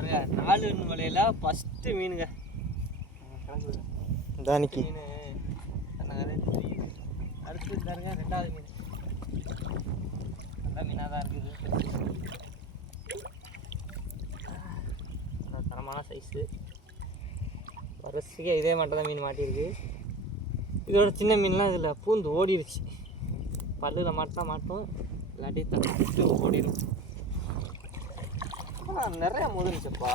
பாருங்க 4 வலையில ஃபஸ்ட்டு மீனுங்க தானிக்கு மீன் அடுத்து பாருங்க 2வது மீன் நல்ல மீனாக தான் இருக்குது. தரமான சைஸு வரிசையாக இதே மட்டும் தான் மீன் மாட்டியிருக்கு. இதோட சின்ன மீன்லாம் இதில் பூந்து ஓடிடுச்சு. பல்லில் மாட்டும் இல்லாட்டி தட்டு ஓடிடும். நிறையா முழுந்துச்சப்பா.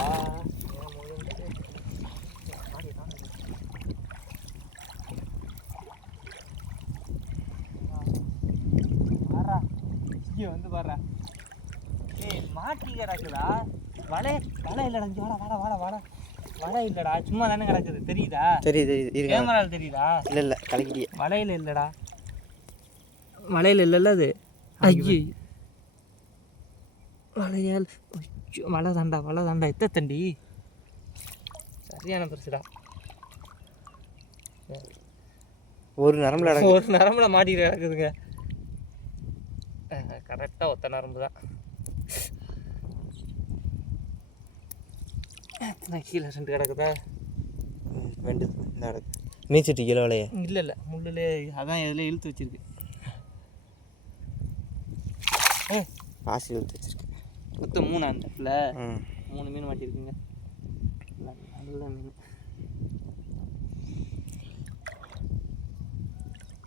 பாரா இங்கே வந்து பாரா. ஏய் மாட்டி கிடக்குதா? வலை இல்லைடா. இங்கே வாடா. வலை இல்லைடா, சும்மா தானே கிடக்குது. தெரியுதா? தெரியுது. கேமராவில் தெரியுதா? இல்லை கலக்கிட்டியே. வலையில் இல்லைடா. வலையில் இல்லைல்ல அது. ஐயோ வலையால் வலை தாண்டா எத்த தண்டி சரியான பெருசுடா. ஒரு நரம்புல மாட்டிட்டு கிடக்குதுங்க. கரெக்டாக ஒத்த நரம்பு தான். கீழே 2 கிடக்குதா? வெண்டு மீச்சிட்டு கீழே வலைய இல்லை முள்ளிலே அதான் எதில் இழுத்து வச்சிருக்கு. பாசி இழுத்து வச்சிருக்கு. மொத்தம் 3 அந்த இடத்துல 3 மீன் மாட்டிருக்குங்க. நல்ல மீன்.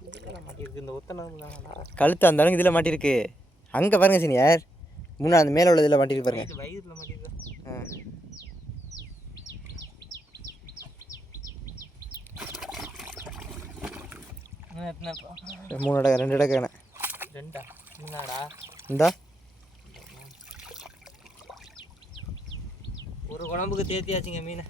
இதெல்லாம் மாட்டிருக்கு. இந்த ஒத்த நரம்பு தானடா. கழுத்து அந்த அளவுக்கு இதில் மாட்டிருக்கு. அங்கே பாருங்க சீனியர். 3 அந்த மேலே உள்ள இதில் மாட்டிருக்கு பாருங்க. வயிறுல மாட்டிருக்கு. 3 இடக்க 2 இடக்கான 2 என்னடா இந்தா ஒரு குழம்புக்கு தேத்தியாச்சுங்க மீனை.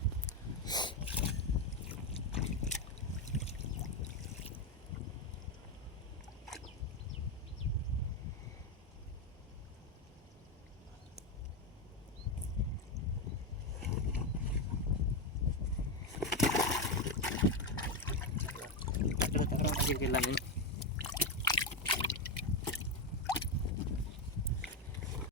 எல்லாமே